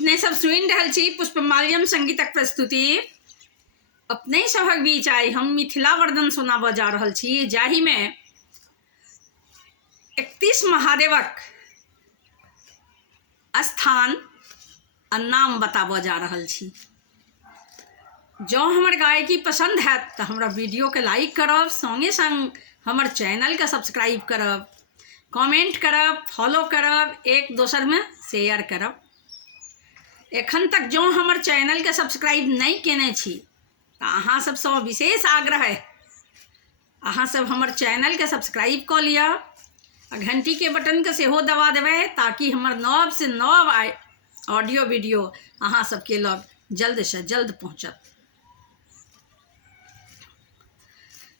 अपने सब सुनि रहल छी पुष्पमाल्यम संगीतक प्रस्तुति। अपने सभक बीच आइ हम मिथिला वर्णन सुनाबऽ जा रहल छी, जाहिमे 31 महादेवक स्थान आ नाम बताबऽ जा रहल छी। जँ हमर गायकी पसंद हैत तऽ हमरा वीडियोके लाइक करब, संगे संग हमर चैनलके सब्सक्राइब करब, कमेंट करब, फॉलो करब, एक दोसरमे शेयर करब। एखन तक जँ हमर चैनलके सब्सक्राइब नहीं केने छी तऽ अहाँ सबसँ विशेष आग्रह है, अहाँ सब हमर चैनलके सब्सक्राइब कऽ लिअ आ घंटीके बटनके सेहो दबा देबै, ताकि हमर नव से नव ऑडियो वीडियो अहाँ सबके लग जल्द से जल्द पहुँचत।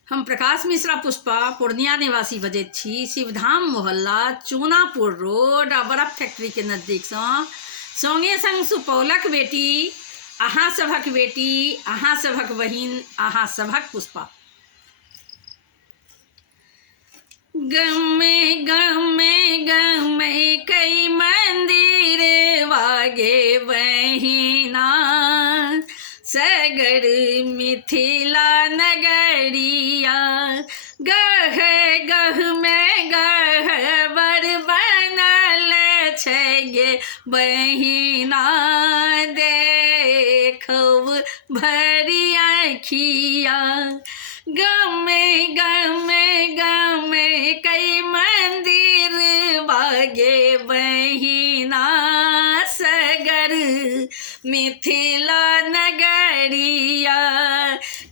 हम प्रकाश मिश्रा पुष्पा पूर्णिया निवासी बजैत छी। शिवधाम मोहल्ला, चूनापुर रोड आ बर्फ फैक्ट्रीके नजदीकसँ। संगे संग सुपौलक बेटी, अहाँ सभक बेटी, अहाँ सभक बहिन, अहाँ सभक पुष्पा। गमे गमे गमे कई मंदिर वागे बहिना, सगर मिथिला नगरिया। गह गह में गहवर बनल छै गे बहिना, देखब भरि आँखिया। गमे गमे गमे कई मंदिर बागे बहिना, सगर मिथिला नगरिया।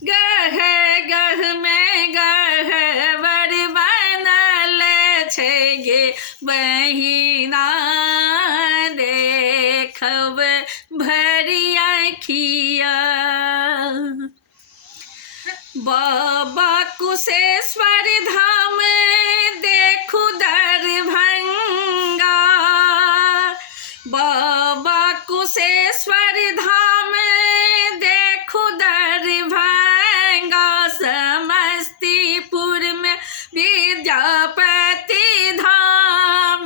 गह गह में गहवर बनल छै गे बहिना, देखब भरि आँखिया। बाबा कुशेश्वर धाम देखू दरभंगा, बाबा कुशेश्वर धाम देखू दरभंगा। समस्तीपुर में विद्यापति धाम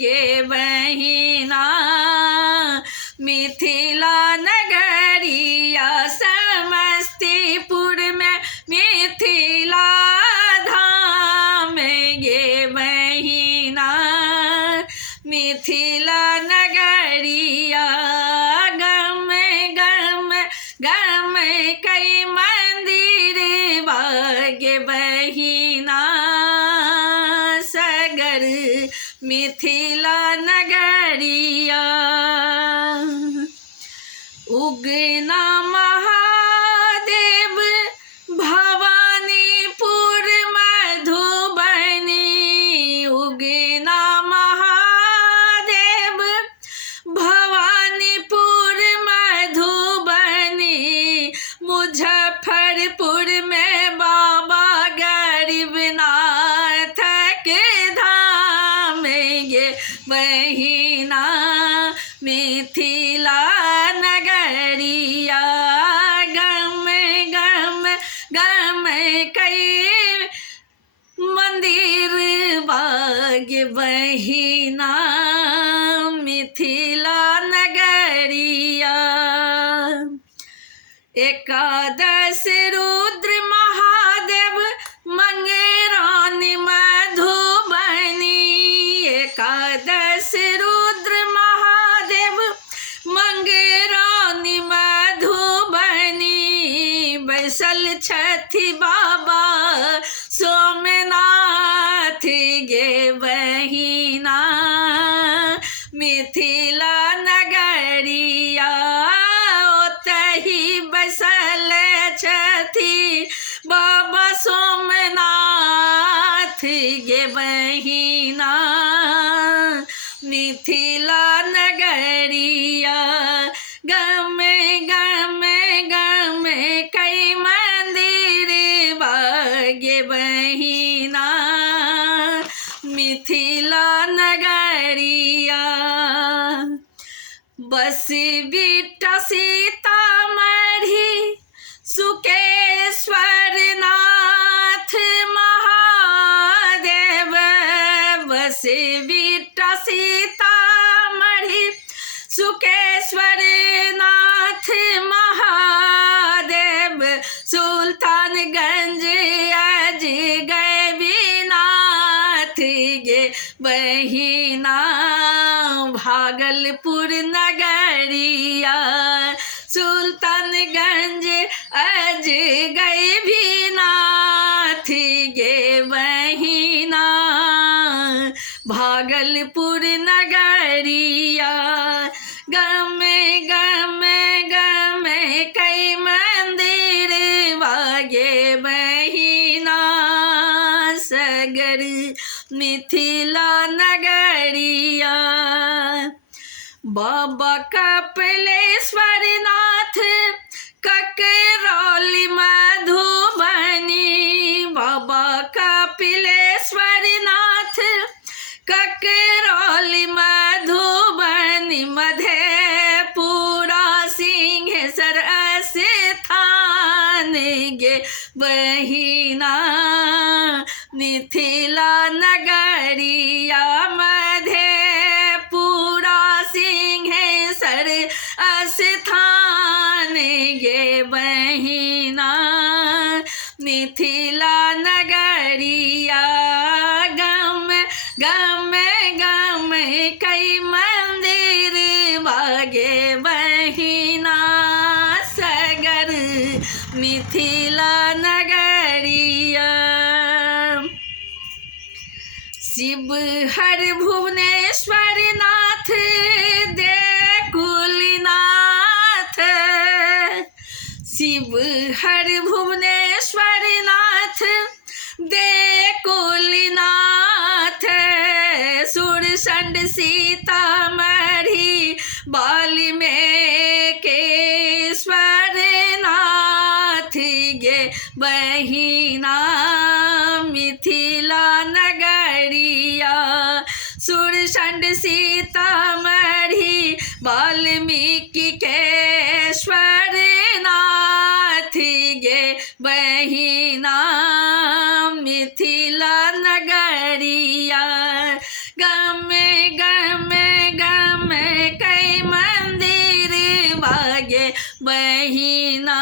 गे बहिना, मिथिला नगरिया। समस्तीपुर में मिथिला धाम गे बहिना, मिथिला नगरिया। गम गम गम कई मंदिर बागे बहिना, सगर मिथिला नगरिया। उगना महादेव भवानीपुर मधुबनी, उगना महादेव भवानीपुर मधुबनी। मुजफ्फरपुर में बाबा गरीबनाथ के धाम गे बहिना, मिथिला नगरिया। गम गम गम कई मंदिर बागे बहिना, मिथिला नगरिया। एकादश रुद्र महादेव मंगेरानी मधुबनी, एकादश रुद्र महादेव मंगेरानी मधुबनी। बैसल छथि बाबा सोमनाथ गे बहिना, मिथिला नगरिया। ओतहि बैसल छथि बाबा सोमनाथ गे बहिना, मिथिला नगरिया। गम गम गम कई मंदिर बागे बहिना, मिथिला नगरिया। बस बिट्टा सीतामढ़ी सुकेश्वर नाथ महादेव, बस बिट्टा सीतामढ़ी सुकेश्वर नाथ महादेव सुल्तानगंज अज गए विनाथ गे बहिना भागलपुर नगरिया सुल्तानगंज अज गए विनाथ गे बहिना भागलपुर नगरिया गमे गमे गमे कई मंदिर वागे बहिना सगर मिथिला नगरिया बाबा कपिलेश्वर नाथ ककरौली मधुबनी बाबा कपिलेश्वर नाथ ककरौली मधुबनी मधेपुरा सिंहेश्वर स्थान गे बहिना मिथिला नगरिया मधेपुरा सिंहेश्वर स्थान गे बहिना मिथिला नगरिया गम गम गम कई मंदिर वागे बहिना सगर मिथिला नगरिया शिव हर भुवनेश्वर नाथ दे कुलनाथ शिव हर भुवनेश्वर नाथ दे कुलनाथ सुरसंड सीतामढ़ी बाल्मीकेश्वर नाथ गे बहिना मिथिला नगरिया सुरसंड सीतामढ़ी बाल्मीकेश्वर नाथ गे बहिना मिथिला नगरिया गमे गमे गमे कई मंदिर वागे बहिना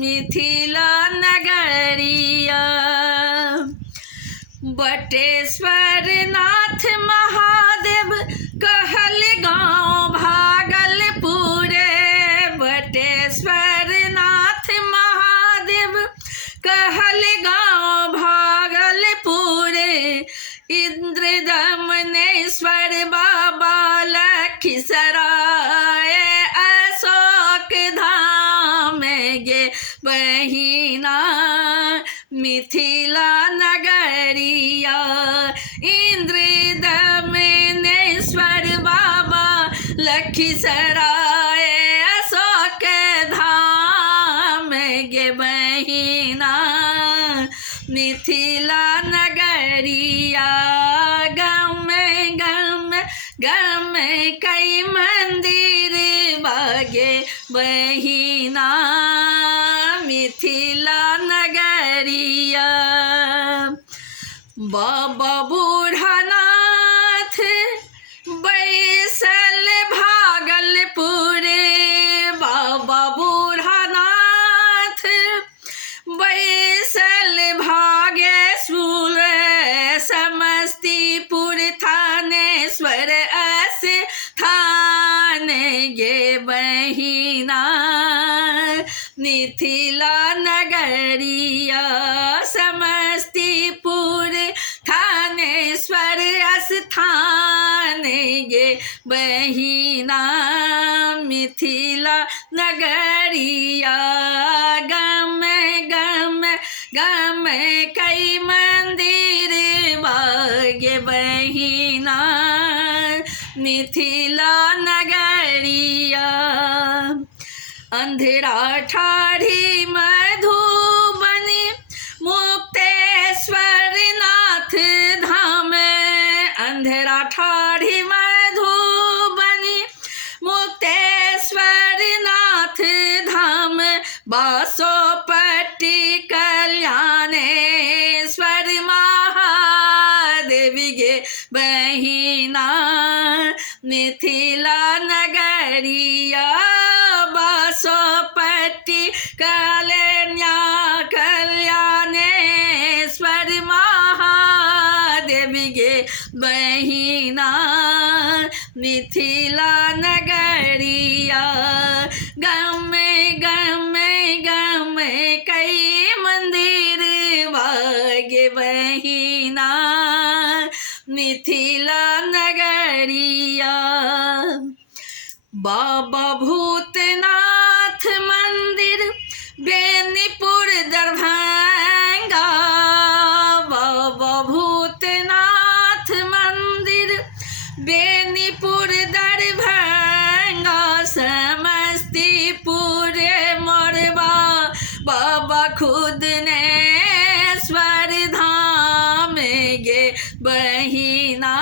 मिथिला नगरिया बटेश्वर नाथ महादेव कहल गाँव भागलपुर बटेश्वर नाथ महादेव कहल गाँव भागलपुर इंद्रदमनेश्वर बाबा लखीसराय अशोक धाम गे बहिना मिथिला नगरिया इंद्रदमनेश्वर बाबा लखीसराय अशोक धाम गे बहिना मिथिला नगरिया गम गम गम कई मंदिर वागे बहिना मिथिला नगरिया बाबा बूढ़ानाथ बैसल भागलपुर बाबा बूढ़ानाथ बैसल भागेश्वर समस्तीपुर थानेश्वर स्थान गे बहिना मिथिला नगरिया समस्तीपुर थानेश्वर स्थान गे बहिना मिथिला नगरिया गम गम गम कई मंदिर वागे बहिना मिथिला नगरिया अंधेरा ठाढ़ी मधुबनी मुक्तेश्वर नाथ धाम अंधेरा ठाढ़ी मधुबनी मुक्तेश्वर नाथ धाम बासोपट्टी कल्याणेश्वर महादेव गे बहिना मिथिला नगरिया बासोपट्टी कल्याण्या कल्याणेश्वर महादेव गे बहिना मिथिला नगरिया गमे गमे गमे कई मंदिर वागे बहिना मिथिला नगरिया बाबा भूतनाथ मंदिर बेनीपुर दरभंगा बाबा भूतनाथ मंदिर बेनीपुर दरभंगा समस्तीपुर मोरबा बाबा खुद ने स्वर धाम गे बहिना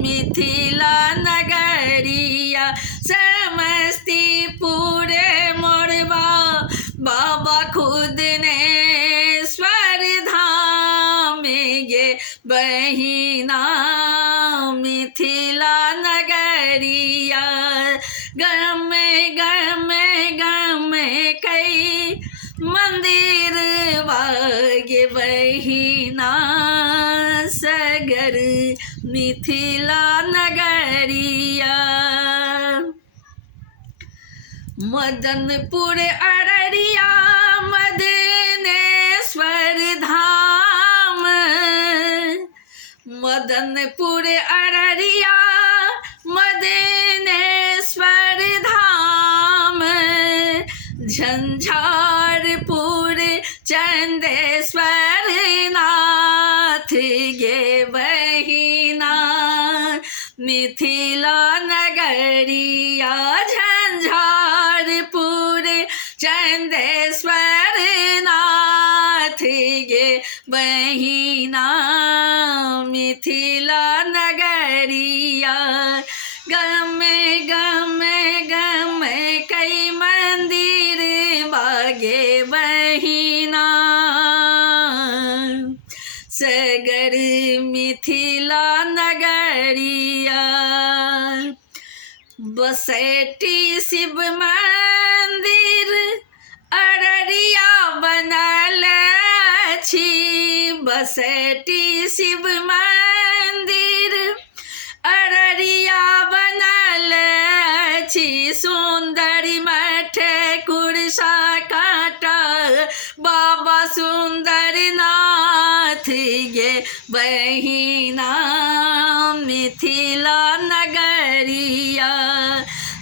मिथिला नगरिया समस्तीपुर मोरबा बाबा खुद ने स्वर धाम गे बहिना मिथिला नगरिया गमे गमे गमे कई मंदिर वागे बहिना सगर मिथिला नगरिया मदनपुर अररिया मदनेश्वर धाम मदनपुर अररिया मदनेश्वर धाम झंझारपुर चंदेश्वर नाथ गे बहिना मिथिला नगरिया झंझारपुर चंदेश्वर नाथ गे बहिना मिथिला नगरिया गमे गमे गमे कई मंदिर बागे बहिना सगर मिथिला नगरिया बसेटी शिव मंदिर अररिया बनल छी बसेटी शिव मंदिर अररिया बनल छी सुंदर मठ कुरसा काटा बाबा सुंदर नाथ गे बहिना मिथिला नगरिया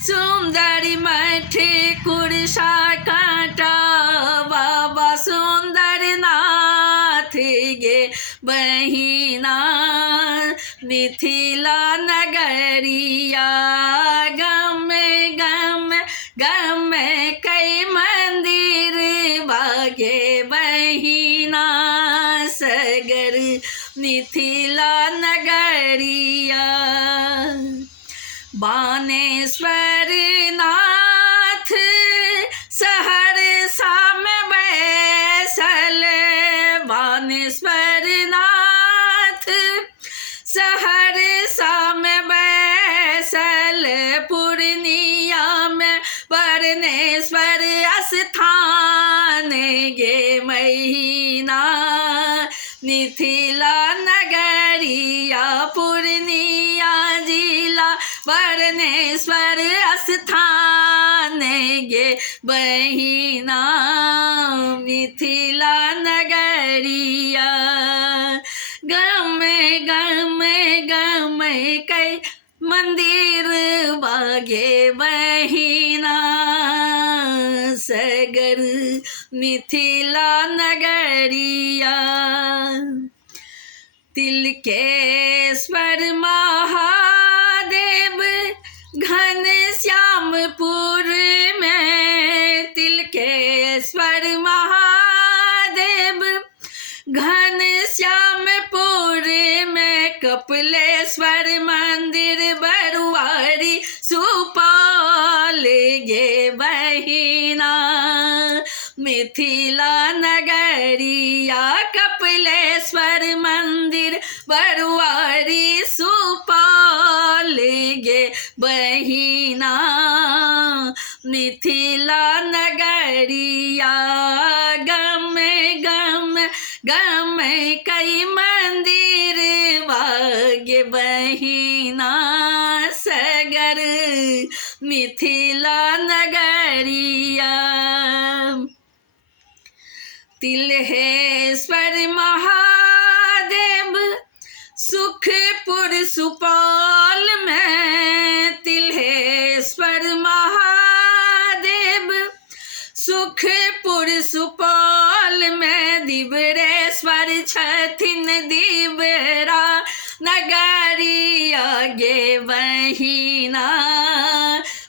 सुंदर मठ कुरसा काटा बाबा सुंदर नाथ गे बहिना मिथिला नगरिया गमे गमे गमे कई मंदिर बागे बहिना सगर मिथिला नगरिया बानेश्वर नाथ सहरसा में बैसल बानेश्वर नाथ सहरसा में बैसल पूर्णिया में वर्णेश्वर स्थान गे महीना मिथिला नगरिया पूर्णिया जिला वर्णेश्वर स्थान गे बहिना मिथिला नगरिया गमे गमे गमे कई मंदिर बागे बहिना सगर मिथिला नगरिया तिलकेश्वर महादेव घनश्यामपुर में तिलकेश्वर महादेव घनश्यामपुर में कपिलेश्वर मंदिर बरुआरी सुपाल गे बहिना मिथिला नगरिया कपिलेश्वर मंदिर बरुआरी सुपौल गे बहिना। मिथिला नगरिया गम गम गम कई मंदिर गे बहिना सगर मिथिला नगरिया। तिल्हेश्वर महादेव सुखपुर सुपौल में। तिल्हेश्वर महादेव सुखपुर सुपौल में। दिबरेश्वर छथिन दिबरा नगरिया गे बहिना।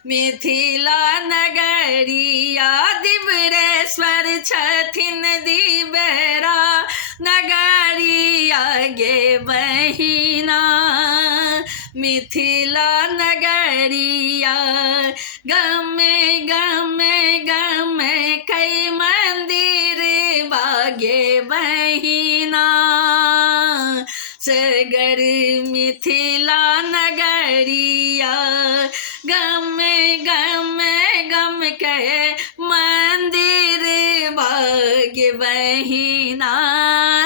मिथिला नगरिया दिबरेश्वर छथिन दिबरा नगरिया गे बहिना। मिथिला नगरिया गम गम गम कई मंदिर बागे बहिना सगर मिथिला नगरिया। गम गम गम के मंदिर बागे बहिना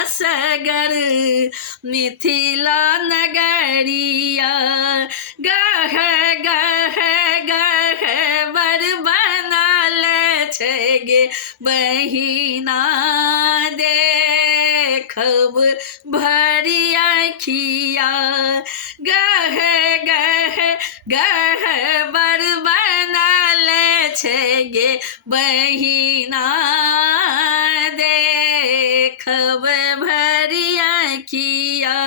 सगर मिथिला नगरिया। गह गह गह बर बनल छै गे बहिना देखब भरी आँखिया। गह गह गह बर बनल छै गे बहिना देखब भरी आँखिया।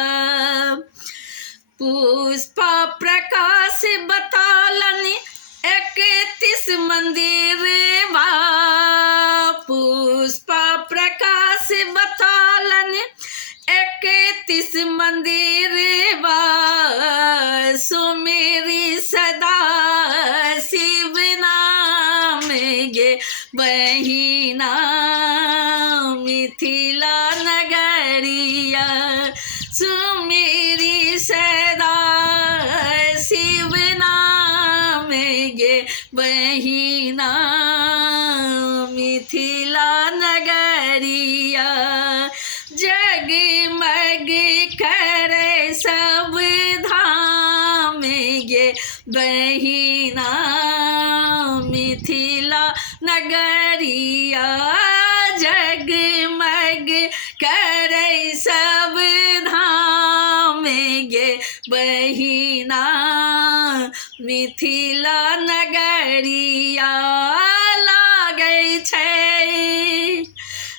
पुष्पा प्रकाश बतौलन 31 मंदिर बा। पुष्पा प्रकाश बतौलन 31 मंदिर बा। सुमेरी सदा शिव नाम गे बहिना। मिथिला नगरिया सुमेरी सदा शिव नाम गे बहिना। मिथिला नगरिया जगमग करे सब धाम गे बहिना। मिथिला नगरिया जगमग करे सब धाम गे बहिना। मिथिला नगरिया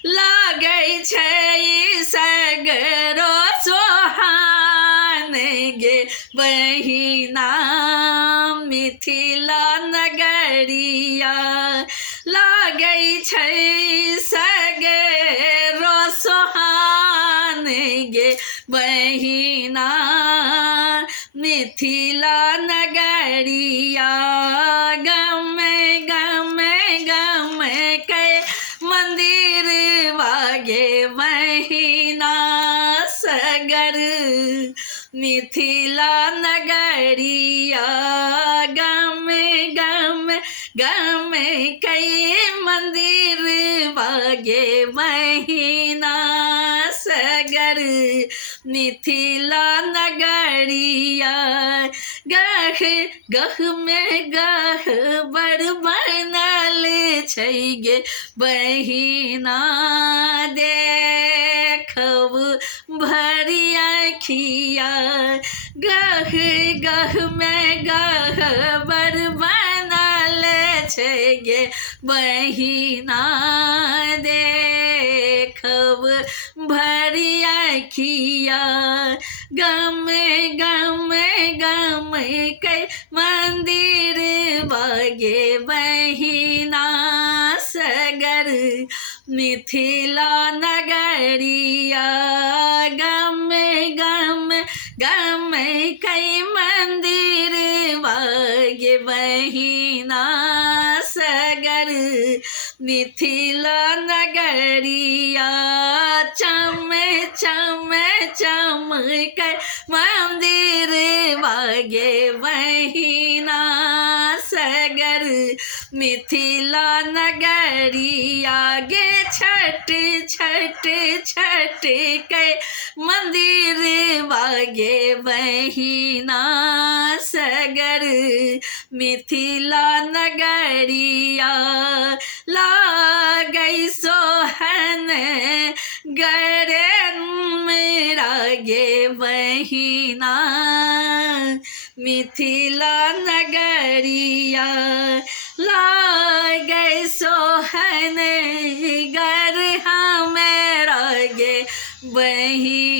लागै छै सगरो सोहान गे बहिना। मिथिला नगरिया लागै छै सगरो सोहान गे बहिना। मिथिला नगरिया गम गम गम के मंदिर वागे बहिना सगर मिथिला नगरिया। गम गम गम कई मंदिर वागे बहिना सगर मिथिला नगरिया। गह गह में गह बर बनल छै गे बहिना देखब भरी आँखिया। गह गह में गह बर बनल छै गे बहिना देखब भरी आँखिया। गम गम गम के मंदिर बागे बहिना सगर मिथिला नगरिया। गम गम गम कई मंदिर बागे बहिना सगर मिथिला नगरिया चम चम चमकै मंदिर बागे बहिना सगर मिथिला नगरिया गे छठ छठ छठ के मंदिर बागे बहिना सगर मिथिला नगरिया लागै सोहन गरे मेरा गे बहिना मिथिला नगरिया लागै सोहन गर मेरा गे बहिना।